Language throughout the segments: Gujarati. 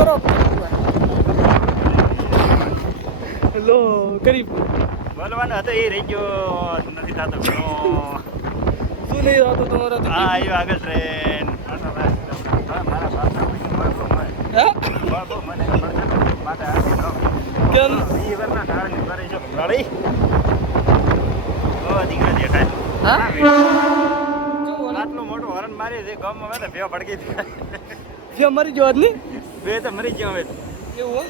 કરો લો કરી બોલવાનું હતું એ રહી ગયો નથી થતો ઘણો. શું નહીં થતું તમારા હા આવ્યો આગળ ટ્રેન. મારા બાપા હે મને માટે આપી કેમ એ વરના કારણે કરે છે ગાડી. ઓ દીકરા દેખાય. હા આટલું મોટું હરણ મારી છે ગામમાં મેં તો ભેવ પડકી જે મરી જવા નહીં બે તો મરી ગયો હવે. એવું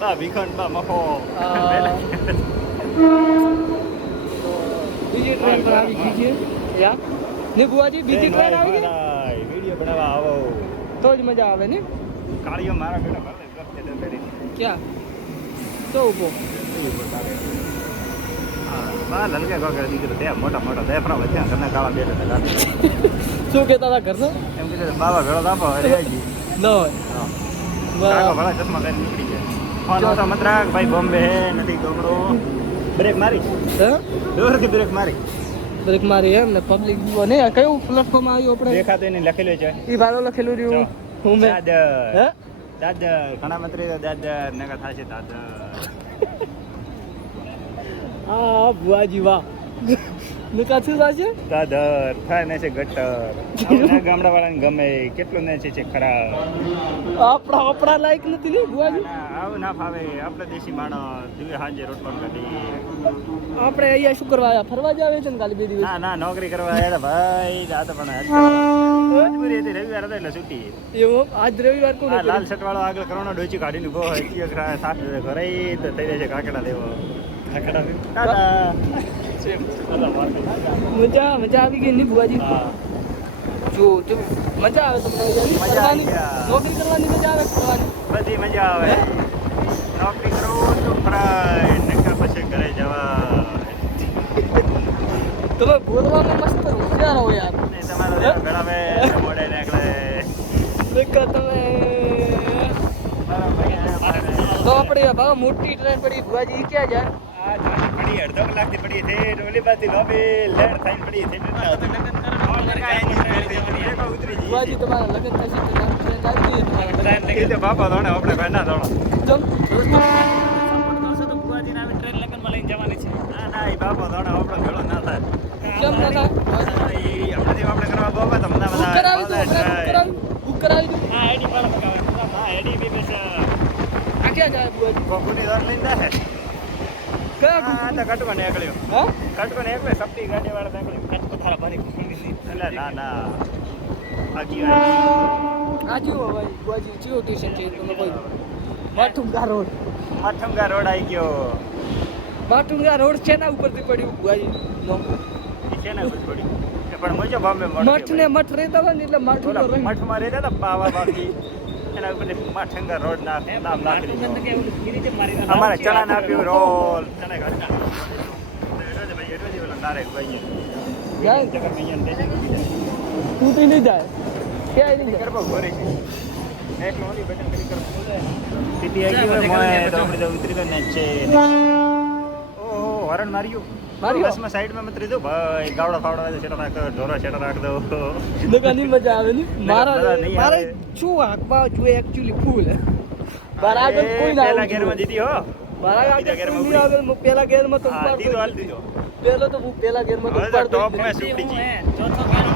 બા ભીખંડ બા મફો બીજી ટ્રેન પણ આવી ગઈ છે યા ને બુઆજી બીજી ટ્રેન આવી ગઈ વિડીયો બનાવવા આવો તો જ મજા આવે ને કાળીઓ મારા બેટા ભલે ક્યાં તો ઉભો બા લલકે ગોગર દીકરો ત્યાં મોટા મોટા દેફરા વધ્યા ઘરના કાળા બેઠા હતા શું કહેતા હતા ઘરનો એમ કીધું બાબા ભેળો આપો અરે આવી ન હોય કાકો ભલા ચશ્મા પહેરી નીકળી જાય ફોન આવતા મતરાક ભાઈ બોમ્બે હે નથી ગોગડો બ્રેક મારી હા દોર કે બ્રેક મારી બ્રેક મારી એમ ને પબ્લિક ને કયું પ્લેટફોર્મ આવ્યું આપણે દેખાતું એને લખેલું છે ઈ ભાલો લખેલું રહ્યું હું મે દાદર હે દાદર ઘણા મંત્રી દાદર નગર થાશે દાદર આ બુઆજી વાહ નકા શું થશે દાદર થાય ને છે ગટર ગામડા વાળાને ગમે કેટલું ને છે ખરાબ આપણા લાયક નથી ને બુઆજી આવું ના ફાવે આપણે દેશી માણસ દિવસે સાંજે રોટલો કરી આપણે અહીંયા શું કરવા આવ્યા ફરવા જ આવે છે ને કાલે 2 દિવસ ના નોકરી કરવા આવ્યા ભાઈ આ તો પણ મજબૂરી હતી રવિવાર હતો એટલે છૂટી એવું આજ રવિવાર કોણ આ લાલ શર્ટ વાળો આગળ કરવાનો ડોચી કાઢીને ઉભો હોય સાત ઘરે તો થઈ જાય છે કાકડા લેવો મજા આવી ગઈ ને બુઆજી જો મજા આવે તમને કરવાની નોકરી કરવાની મજા આવે કરવાની બધી મજા આવે નોકરી કરો તો ફરાય નકર પછી ઘરે જવા તમે બોલવામાં મસ્ત હોશિયાર હો યાર તમારો ગળાવે મોડે નીકળે નકર તમે તો આપણે બાબા મોટી ટ્રેન પડી બુઆજી ક્યાં જાય પડી અડધો કલાકથી પડી છે ડોલી બાથી લોબી લેટ થઈને પડી છે બુઆજી તમારા લગન થશે તો ટ્રેન આવી ગઈ તમારા ટ્રેન લગી તો બાપા ધોણે આપણે ભાઈ ધોણો જમ ટ્રેન લગનમાં લઈને જવાની છે ના એ બાપા ધોણે આપણે ભેળો ના થાય કેમ ના થાય આપણે કરવા બાપા તમને બુક કરાવી દો બુક કરાવી દો હા આઈડી પર મગાવે હા આઈડી બી બેસે આ ક્યાં જાય બુઆજી કોકુની દોડ લઈને જાય કયા હા તો કટકો નીકળ્યો હા કટકો નીકળ્યો સપટી ગાડી વાળા નીકળ્યો કટકો થારા ભરી એટલે ના આગી આજુ ભાઈ બુઆજી જીઓ ટ્યુશન છે તમે કોઈ માઠુંગા રોડ માથમગા રોડ આવી ગયો માઠુંગા રોડ છે ના ઉપરથી પડ્યું બુઆજી નો છે ને થોડી પણ મજો બોમ્બે મઠ ને મઠ રહેતા હોય ને એટલે માઠુંગા રોડ મઠમાં રહેતા હતા પાવા બાકી એના ઉપર માઠંગા રોડ નામ નાખી દીધું અમારે ચણા નાખ્યું રોલ ચણા ઘરના ભાઈ એટલો જ પેલો નારેક ભાઈ જાય જગર મૈયા ને તૂટી નહીં જાય ક્યાંય નહીં જાય કરવા ઘરે એટલો ઓલી બટન કરી કર સીધી આવી ગયો મોય તો આપણે તો ઉતરી તો ને છે ઓહો હરણ માર્યું બસમાં સાઈડમાં મત રીધો ભાઈ ગાવડા ફાવડા છે છેટા રાખ ઢોરા છેટા રાખ દો દુકાનની મજા આવે ને બધા નહીં મારે આવે. શું આંખમાં જોઈએ એકચ્યુઅલી ફૂલ મારા આગળ કોઈ ના પેલા ઘેરમાં દીધી હો મારા આગળ બીજા ઘેરમાં કોઈ નહીં આવે હું પેલા ગેરમાં તો હા ઉપાડતો દીધો જ હાલ નહીં. દીધો પેલો તો હું પેલા ગેરમાં તો હવે તો ઉપાડતો જ ટોપમાં નહીં. સુટી જી ચોથો ગેર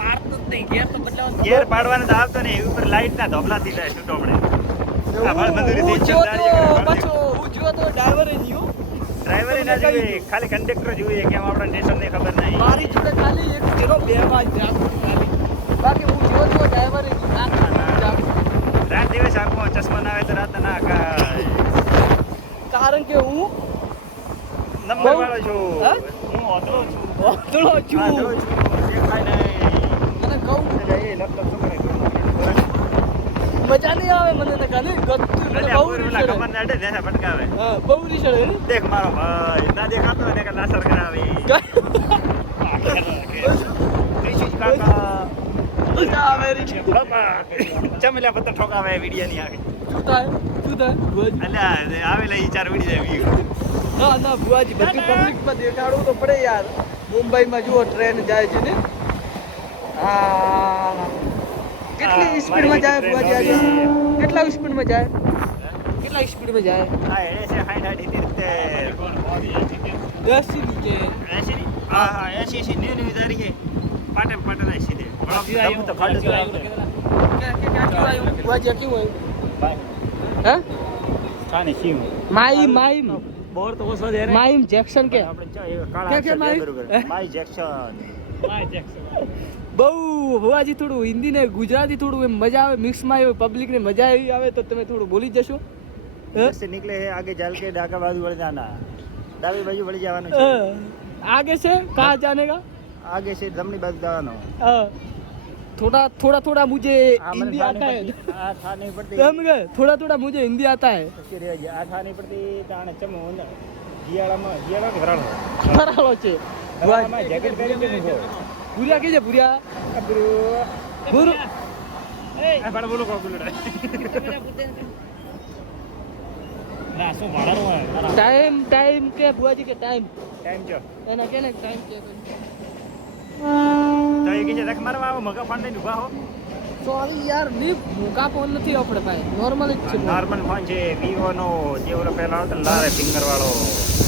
પાડતો જ નહીં ગેર તો બદલાવ ગેર પાડવાનો તો આવતો નહીં ઉપર લાઈટ ના ધોબલાથી જાય છૂટો પડે આ ભાળ મજૂરી હું થી જ્યો ચમદારી તો કરે. પાછો હું જ્યો તો ડ્રાઈવરે નહીં હો. ડ્રાઈવરે ના જોઈએ ખાલી કંડક્ટર જોઈએ કેમ આપણા સ્ટેશન ની ખબર નહીં મારી જોડે ખાલી એક જેનો બે વાર જાગું ખાલી બાકી હું જ્યો તો ડ્રાઈવરે નહીં જાગું. રાત દિવસ આંખો ચશ્મા ના આવે તો રાત ના આકાશ કારણ કે હું નંબર વાળો છું હા? હું ઓતરો છું વાંદળો છું વાંદરો છું જે ખાય નહીં મને કહું એટલે એ લપ લપ શું કરે મજા નહીં આવે મને ને કાલે ગતું મને બહુ ઓલા રીસડે. કમર નાડે ને પટકાવે હા બહુ રીસડે હે? દેખ મારો ભાઈ ના દેખાતો ને કે નાસર કરાવે ઋષિજ કાકા મજા આવે રીસડે. બાપા ચમેલા પત્તર ઠોકાવે વિડિયા ની આગળ શું થાય બુઆજી અલ્યા આવેલા ઈ ચાર વિડી જાય વ્યૂ ના ના બુઆજી બધી પબ્લિક માં દેખાડવું તો પડે યાર મુંબઈમાં જુઓ ટ્રેન જાય છે ને હા કેટલી સ્પીડમાં જાય બુઆજી આજે કેટલા સ્પીડમાં જાય કેટલા સ્પીડમાં જાય હા એને છે 60 10 ની કે 80 હા 80 90 તારી કે પાટે ના સીધે ગમ તો ખાડ તો આવતો ક્યાં આવ્યું બુઆજી કેવું આવ્યું હે કાને સીમ માઈમ બોર તો ઓછો દે રે માઈમ જેક્શન કે આપણે ચા એ કાળા કે માઈ? બરોબર માઈ જેક્શન માય જેક્સન બહુ બુઆજી થોડું હિન્દી ને ગુજરાતી થોડું એમ મજા આવે મિક્સમાં આવે પબ્લિક ને મજા આવી આવે તો તમે થોડું બોલી જશો से निकले हैं आगे चल के डाका बाजू बढ़ जाना डाबी बाजू बढ़ जावानो છે आगे से कहाँ जाने का आगे से जमनी बाजू जावानो थोड़ा मुझे हिंदी आता है आ था नहीं पड़ती थोड़ा मुझे हिंदी आता है आ था नहीं पड़ती ताणे चमो जियाळा घराळो ફરાળો છે ઘરાળામાં જેકેટ પહેરી છે મુકો ભૂર્યા કે છે ભૂર્યા ભૂર આ બળ બોલો કો બોલડા ના શું ભાડાનો હોય टाइम के बुआजी के टाइम ટાઈમ જો એના કે ને ટાઈમ કે તો એ કે દેખ મારવા આવો મગા ફાંડ ને ઉભા હો સોરી યાર ની મુકા ફોન નથી આપણે ભાઈ નોર્મલ જ છે નોર્મલ ફોન છે Vivo નો જે ઓલો પહેલા હતો લારે ફિંગર વાળો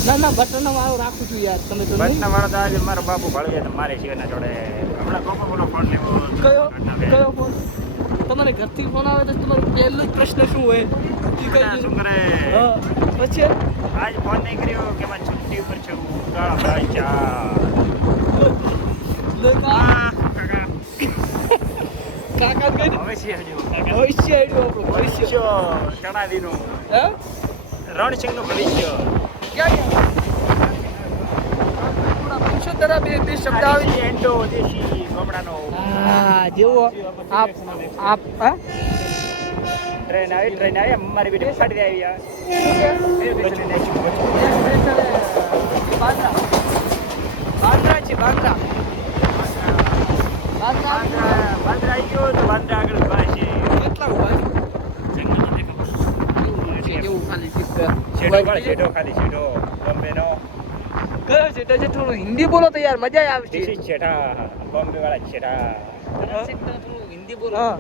ના બટન વાળો રાખું છું યાર તમે તો બટન વાળો તો આજે મારો બાપુ ભાળવે તો મારે છે ના જોડે હમણાં કોકો બોલો ફોન લેવો કયો ફોન તમારે ઘરથી ફોન આવે તો તમારો પહેલો જ પ્રશ્ન શું હોય શું કરે હા પછી આજ ફોન નહીં કર્યો કે મને છુટ્ટી ઉપર છું ગાળા ભાઈ ચા કાકા કઈ ભવિષ્ય હજુ ભવિષ્ય આડ્યું આપણું ભવિષ્ય કણાદીનું હે રણસિંહનું ભવિષ્ય ક્યાં થોડા પૂછો જરા બે શબ્દ આવી એન્ડો દેશી ગમડાનો હા જેવો આપ હા ટ્રેન આવી અમારી બેટી ફાડી આવી યાર બાંદ્રા છે બાંદ્રા બાંદ્રા આવી ગયો તો બાંદ્રા આગળ ઉભા છે કેટલા ઉભા છે એવું ખાલી શેડો ખાલી શેડો બોમ્બેનો કયો છે તો જે થોડું હિન્દી બોલો તો યાર મજા આવશે ધીસ ઇઝ શેઠા બોમ્બે વાળા શેઠા થોડું હિન્દી બોલો હા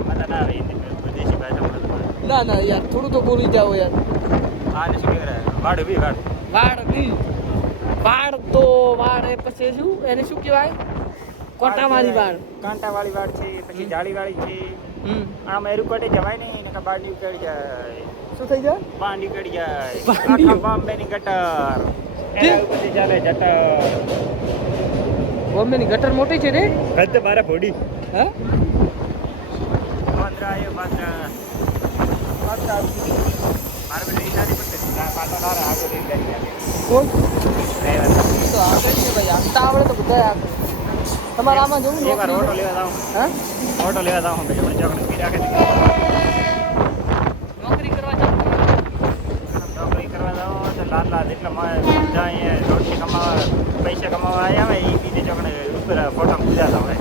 મને ના આવે હિન્દી વિદેશી ભાષા ના યાર થોડું તો બોલી જાઓ યાર આ ને શું કહેવાય વાડ ઉભી વાડ વાડ નહીં વાડ તો વાડ એ પછી શું એને શું કહેવાય કોટાવાળી વાડ કાંટાવાળી વાડ છે પછી જાળીવાળી છે આમ એરું કોટે જવાય નહીં ને બાંડી ઉકેડી જાય શું થઈ જાય બાંડી ઉકેડી જાય બાંડી? આખા બોમ્બેની ગટર એના ઉપરથી ચાલે જટર બોમ્બેની ગટર મોટી છે રે હદ મારા ભોડી હે બાંદ્રા આવ્યો બાંદ્રા મારા બેટી ઈશારી પડશે પાટો ના આગળ લઈ જાય કોણ તો આગળ છે ભાઈ આમ તો આવડે તો બધા આગળ તમારે આમાં જવું એક વાર ઓટો લેવા જાઉં હે ઓટો લેવા જાઉં ભાઈ મને ચોકડ પી રાખે નોકરી કરવા જાવ નોકરી કરવા જાઉં તો લાલ એટલે જાય રોટી કમાવા પૈસા કમાવા આવ્યા હોય એ બીજે ચોકડે ઉપર ફોટો પૂજાતા હોય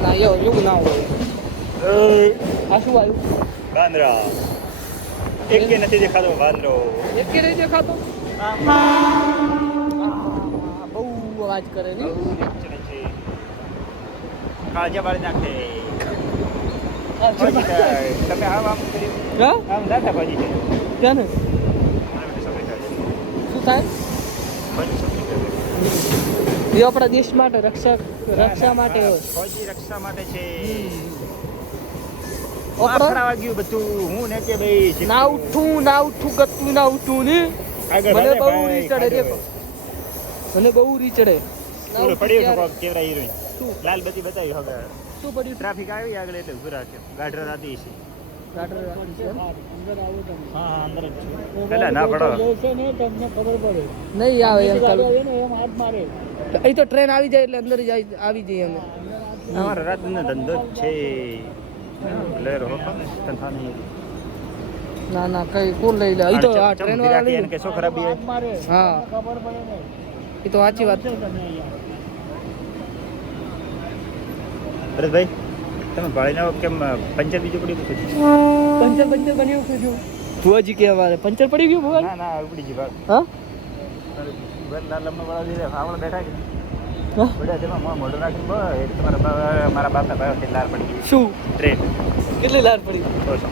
ના એવું ના હોય આ શું આવ્યું બાંદ્રા એક કે નથી દેખાતો બાંદ્રો એક કે નહીં દેખાતો બહુ અવાજ કરે ને કાળજા બાળી નાખે તમે આમ કર્યું હા આમ દાતા ભાજી છે ક્યાં ને શું થાય એ આપણા દેશ માટે રક્ષા માટે હોય ફૌજી રક્ષા માટે છે આપણા આપણા વાગ્યું બધું હું ને કે ભાઈ ના ઉઠું ગતું ના ઉઠું ને મને બહુ રી ચડે દેખો મને બહુ રી ચડે પડ્યો છો કેવરા હીરોઈન શું લાલ બત્તી બતાવી હવે શું પડ્યું ટ્રાફિક આવી આગળ એટલે ઉભી રાખ્યો ગાઢર રાતી છે ગાટર હા અંદર જ પેલા ના પડો નહીં આવે એ તો ટ્રેન આવી જાય એટલે અંદર આવી જઈએ અમે અમારો રાતનો ધંધો જ છે લેરો તનખાની ના કઈ કોણ લઈ લે એ તો આ ટ્રેન વાળા લઈ લે. કે શું ખરાબી હા એ તો સાચી વાત છે ભરતભાઈ તમે ભાળીને કેમ પંચર બીજું પડી ગયું પંચર બન્યું કે શું ભુવાજી કે અમારે પંચર પડી ગયું ભુવાજી ના ઉપડી ગયું ભાગ હા લાલ લમ્બા વાળા દીધે આવડે બેઠા છે હા? બધા તેમાં મોઢું રાખીને બસ મારા બાપના ભાઈ વખતે લાર પડી ગઈ શું ટ્રેન કેટલી લાર પડી બસો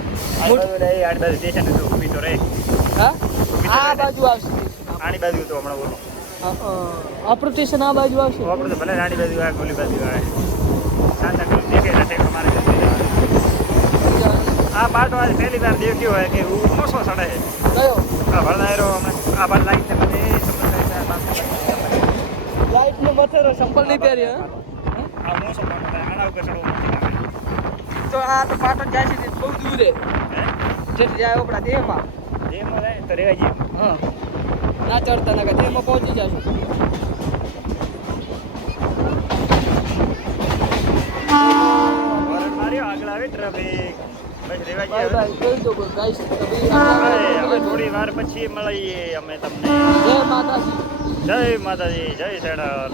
આઠ બાજુ સ્ટેશન હતું ઊભી તો રહે હા આ બાજુ આવશે આની બાજુ તો હમણાં બોલો આપણું સ્ટેશન આ બાજુ આવશે આપણે તો ભલે નાની બાજુ આવે ગોલી બાજુ આવે સાંતા કરી દેખે ઠેકો મારે આ પાટો આજે પહેલી વાર દેખ્યો હોય કે મોસો સડે છે કયો આ ભરનાયરો આ બાર લાઈટ ને બધે લાઈટ નો મથેરો સંપલ નહીં પહેરી હા આ મોસો પાટો થાય આના ઉપર ચડવો નથી લાગે તો આ તો પાટણ જાય છે બહુ દૂર હે જેટલી જાય આપણા દેહમાં જેમાં જાય તો રેવા જઈએ હા ના ચડતા ના દેહમાં પહોંચી જશું વરણ માર્યો આગળ આવે ટ્રાફિક બસ રેવા બાય જઈએ બાય કહી દો ગાઈસ હવે થોડી વાર પછી મળીએ અમે તમને જય માતાજી જય માતાજી જય સેડાલ